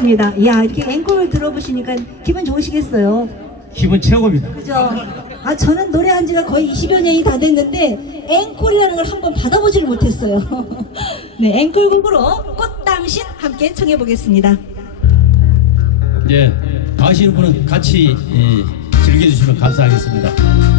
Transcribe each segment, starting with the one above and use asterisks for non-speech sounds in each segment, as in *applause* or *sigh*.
맞습니다. 이야, 이렇게 앵콜을 들어보시니까 기분 좋으시겠어요? 기분 최고입니다. 그죠? 아, 저는 노래한 지가 거의 20여 년이 다 됐는데, 앵콜이라는 걸 한번 받아보지를 못했어요. *laughs* 네, 앵콜 곡으로 꽃당신 함께 청해보겠습니다. 예, 가시는 분은 같이 예, 즐겨주시면 감사하겠습니다.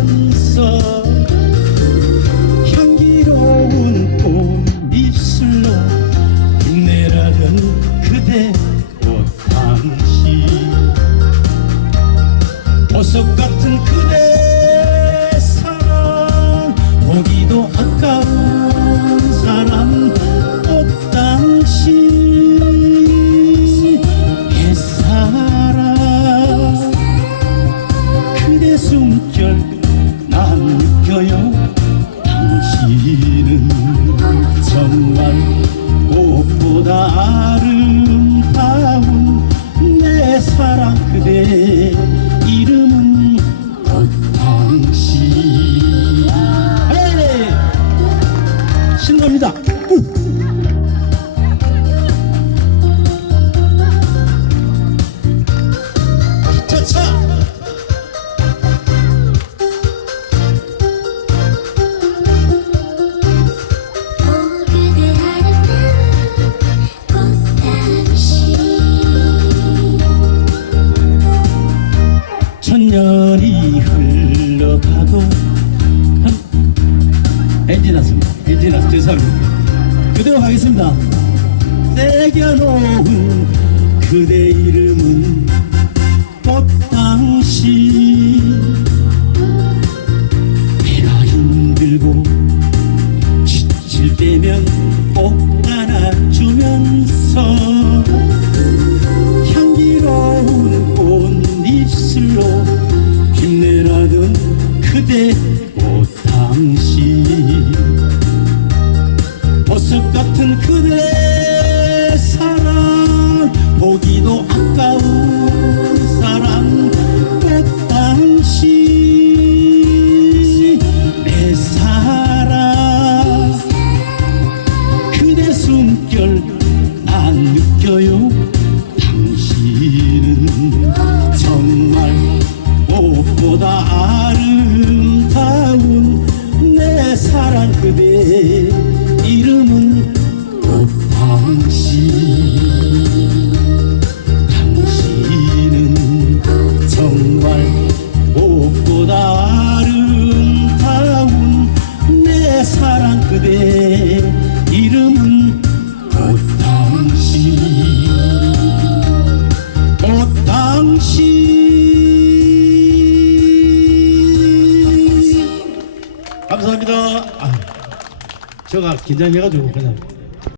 sun so 있습니다. 새겨놓은 그대의 대표가 긴장해가지고 그냥.